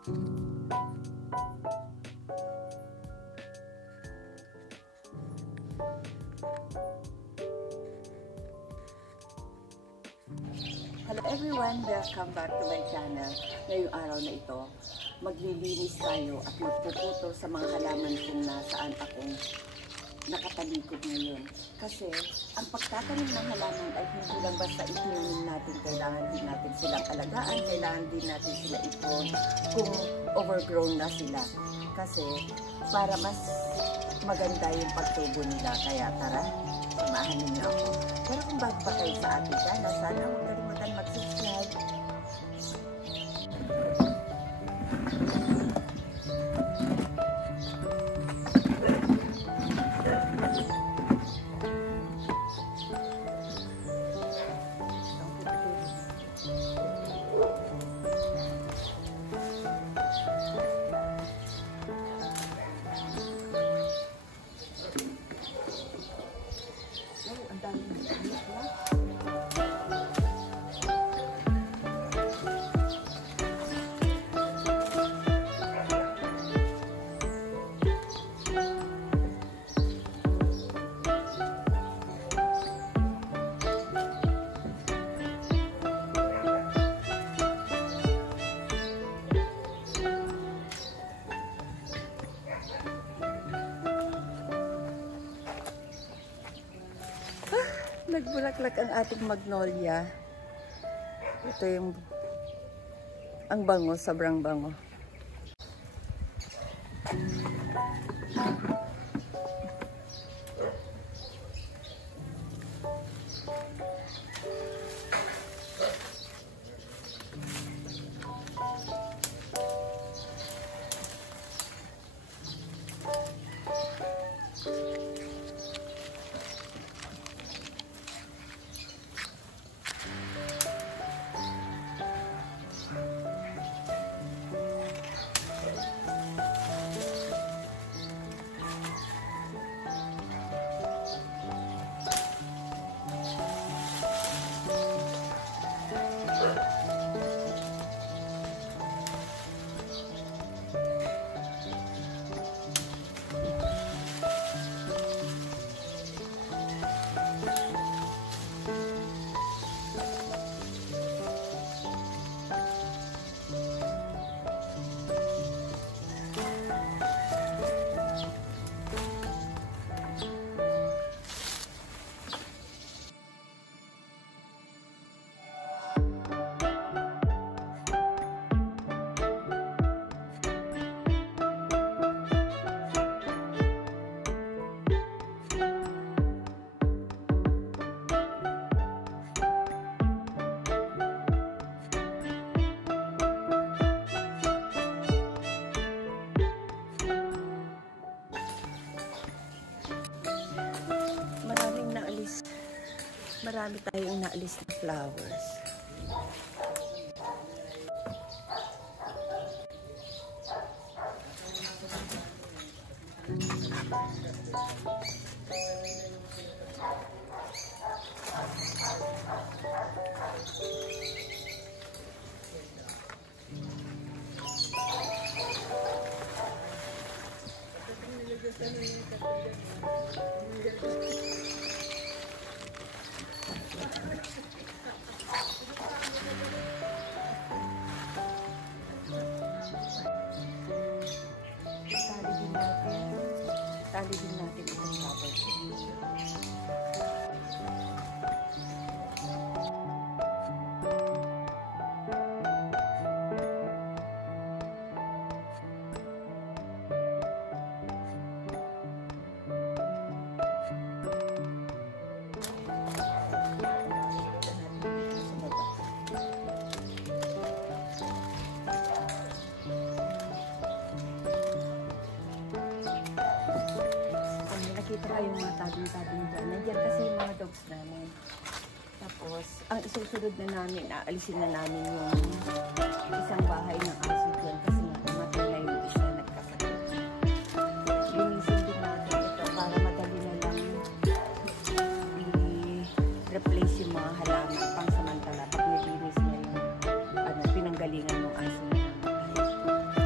Hello everyone! Welcome back to my channel. Ngayong araw na ito, maglilinis tayo at magpuputol sa mga halaman kung nasaan akong nakatalikod ngayon. Kasi ang pagtatanim ng halaman ay hindi lang basta itinanim natin, kailangan din natin silang alagaan, kailangan din natin sila ipon kung overgrown na sila. Kasi para mas maganda yung pagtubo nila. Kaya tara, samahan niyo ako. Pero kung bago pa kayo sa ating channel, sana huwag kalimutan mag-subscribe. Nagbulaklak ang ating magnolia. Ito yung ang bango, sobrang bango. Marami tayong naalis na flowers. Tali din natin itong rubber. Nakita kayong mga tabing-tabing dyan. Nandiyan kasi yung mga dogs namin. Tapos, ang isusunod na namin, aalisin na namin yung isang bahay ng aso dyan kasi namatay na yung isa nagkasakit. Linisin din natin ito para madali na lang i-replace yung mga halaman pang samantala pag nilinis na yung pinanggalingan ng aso na namatay.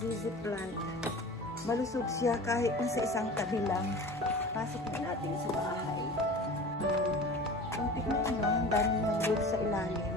Zizi plant. Malusog siya kahit nasa isang tabi lang. Pasok na natin sa bahay. Kung tignan nyo, ang dami ng roots sa ilalim.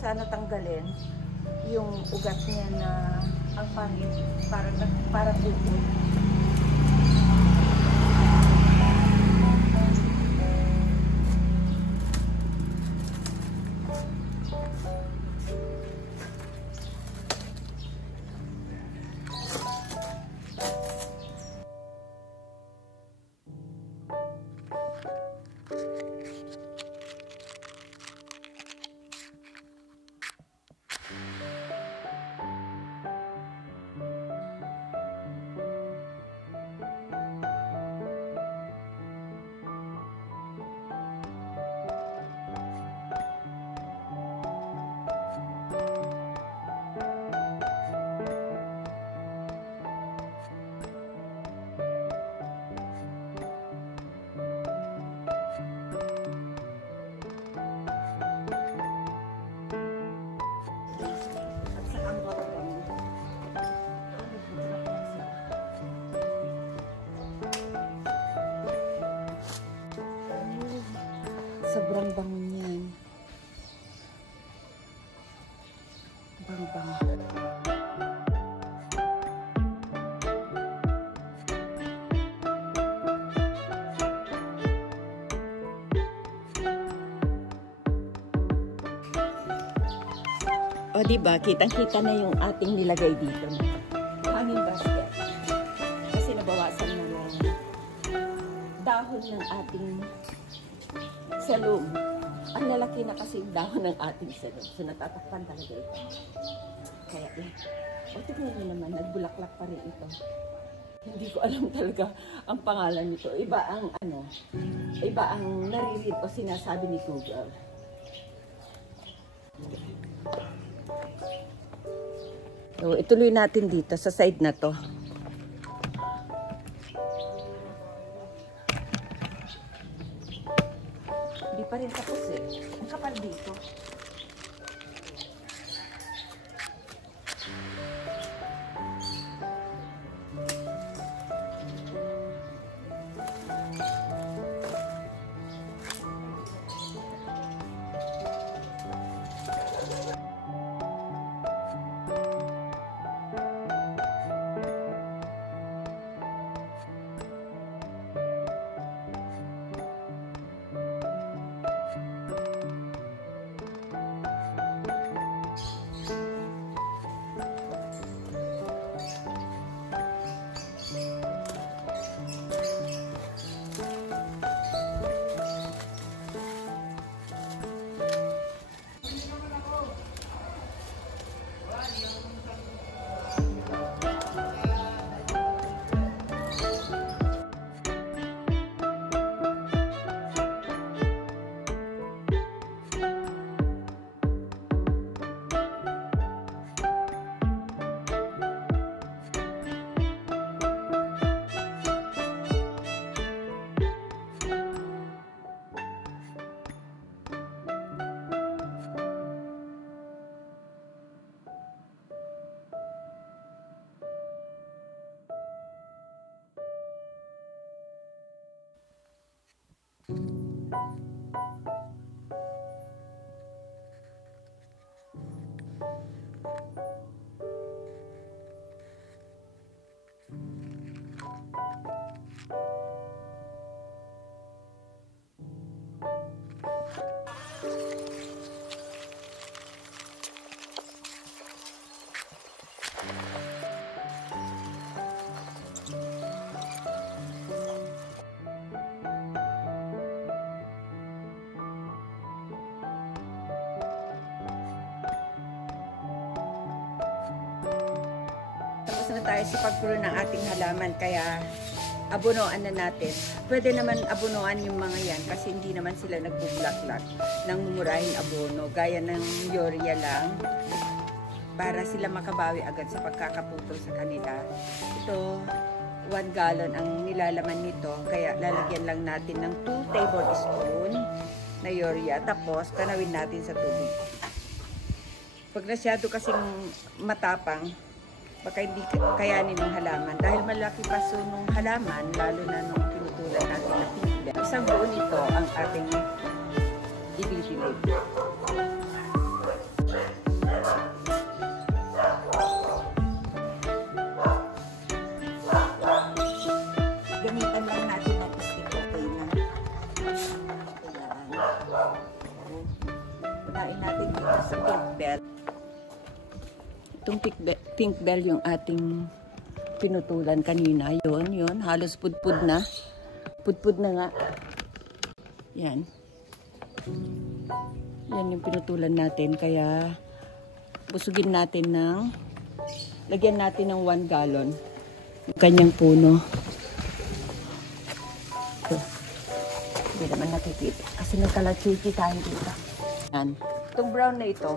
Sana tanggalin yung ugat niya na ang pangit para bukod. Sobrang bango niyan. Bango-bango. O diba, kitang-kita na yung ating nilagay dito. Hanging basket. Kasi nabawa dahon ng ating salum. Ang lalaki na kasi yung dahon ng ating salum. So natatakpan talaga ito. Kaya yan. O tignan nyo naman, nagbulaklak pa rin ito. Hindi ko alam talaga ang pangalan nito. Iba ang iba ang nariread o sinasabi ni Google. So ituloy natin dito sa side na to. Hindi pa rin tapos eh. Ang kapal dito. Na tayo sa pagpuno ng ating halaman, kaya abunuan na natin. Pwede naman abunuan yung mga yan kasi hindi naman sila nagbubulaklak ng mumurahing abono gaya ng urea lang para sila makabawi agad sa pagkakaputol sa kanila. Ito 1 gallon ang nilalaman nito, kaya lalagyan lang natin ng 2 tablespoon na urea, tapos kanawin natin sa tubig. Pag nasyado kasing matapang, baka hindi kayanin ng halaman. Dahil malaki paso nung halaman, lalo na nung pinutulan natin na piglet. Isang buo nito ang ating ibibilib. Gamitan lang natin ng stick, okay na. Ayan. Unahin natin dito sa pink bell. Itong pink bell yung ating pinutulan kanina. Yun. Halos pudpud na. Pudpud na nga. Yan. Yan yung pinutulan natin. Kaya busugin natin lagyan natin ng 1 gallon. Yung kanyang puno. Ito. Hindi naman nakikita. Kasi nagkalatsiki tayo dito. Yan. Itong brown na ito.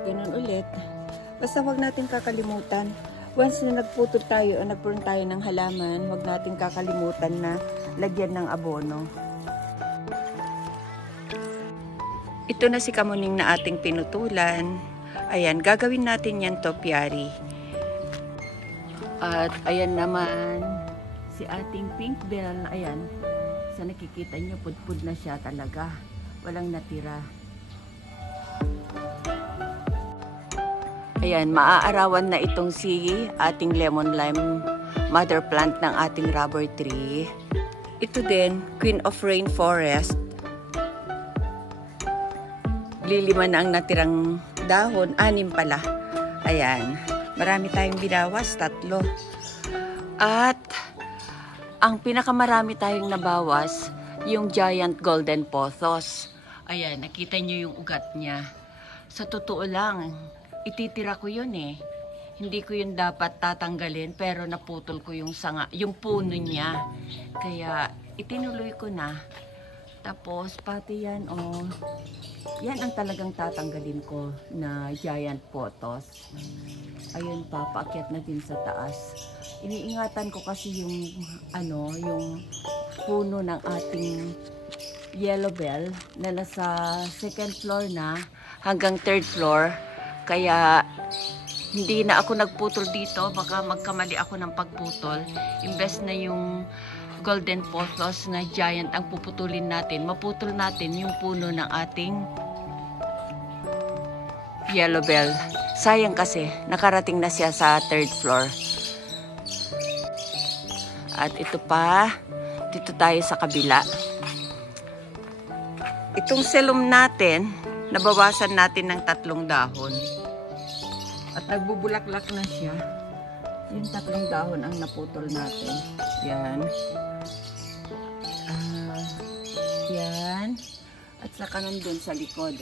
Ganun ulit. Basta wag natin kakalimutan. Once na nagputol tayo o nagpuron tayo ng halaman, wag natin kakalimutan na lagyan ng abono. Ito na si kamuning na ating pinutulan. Ayan, gagawin natin yan topiary. At ayan naman si ating pink bell. Ayan, sa nakikita nyo, pudpud na siya talaga. Walang natira. Ayan, maaarawan na itong si ating lemon lime mother plant ng ating rubber tree. Ito din, Queen of Rainforest. Lilima na ang natirang dahon, 6 pala. Ayan, marami tayong binawas, 3. At ang pinakamarami tayong nabawas, yung giant golden pothos. Ayan, nakita nyo yung ugat niya. Sa totoo lang, ititira ko yun eh. Hindi ko yun dapat tatanggalin, pero naputol ko yung sanga, yung puno niya. Kaya itinuloy ko na. Tapos pati yan, oh. Yan ang talagang tatanggalin ko na giant pothos. Ayun pa, paakyat na din sa taas. Iniingatan ko kasi yung yung puno ng ating yellow bell na nasa 2nd floor na hanggang 3rd floor. Kaya hindi na ako nagputol dito, baka magkamali ako ng pagputol. Imbes na yung golden pothos na giant ang puputulin natin, maputol natin yung puno ng ating yellow bell. Sayang kasi, nakarating na siya sa 3rd floor. At ito pa, dito tayo sa kabila. Itong selum natin, nabawasan natin ng 3 dahon. At nagbubulaklak na siya. Yung 3 dahon ang naputol natin. Yan. Yan. At saka nandun sa likod.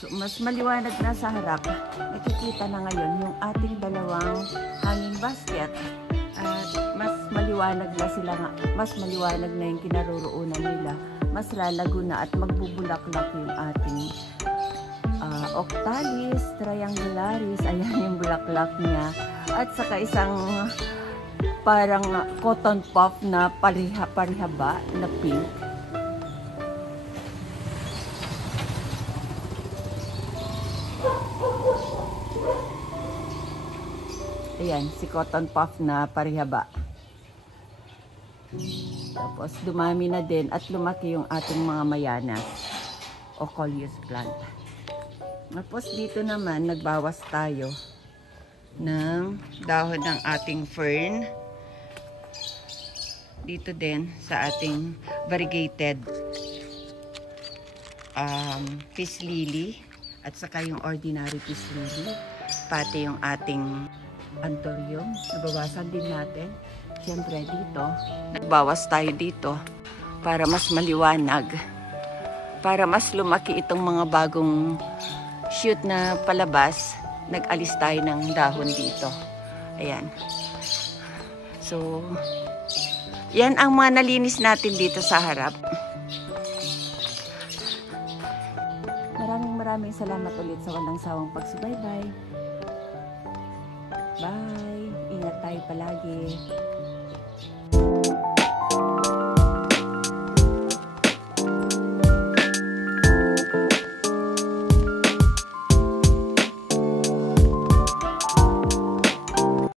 So, mas maliwanag na sa harap. Nakikita na ngayon yung ating 2 hanging basket. At mas maliwanag na sila nga. Mas maliwanag na yung kinaroroonan nila. Mas lalago na at magbubulaklak yung ating Octalis triangularis. Ayan yung bulaklak niya. At saka isang parang cotton puff na parihaba na pink. Ayan, si cotton puff na parihaba. Tapos dumami na din at lumaki yung ating mga mayanas o coleus plant. Tapos dito naman nagbawas tayo ng dahon ng ating fern. Dito din sa ating variegated peace lily at saka yung ordinary peace lily, pati yung ating anthurium, nabawasan din natin. Siyempre dito, nagbawas tayo dito para mas maliwanag, para mas lumaki itong mga bagong shoot na palabas. Nag-alis tayo ng dahon dito. Ayan. So, yan ang mga nalinis natin dito sa harap. Maraming salamat ulit sa walang sawang pagsubaybay. Bye! Ingat tayo palagi.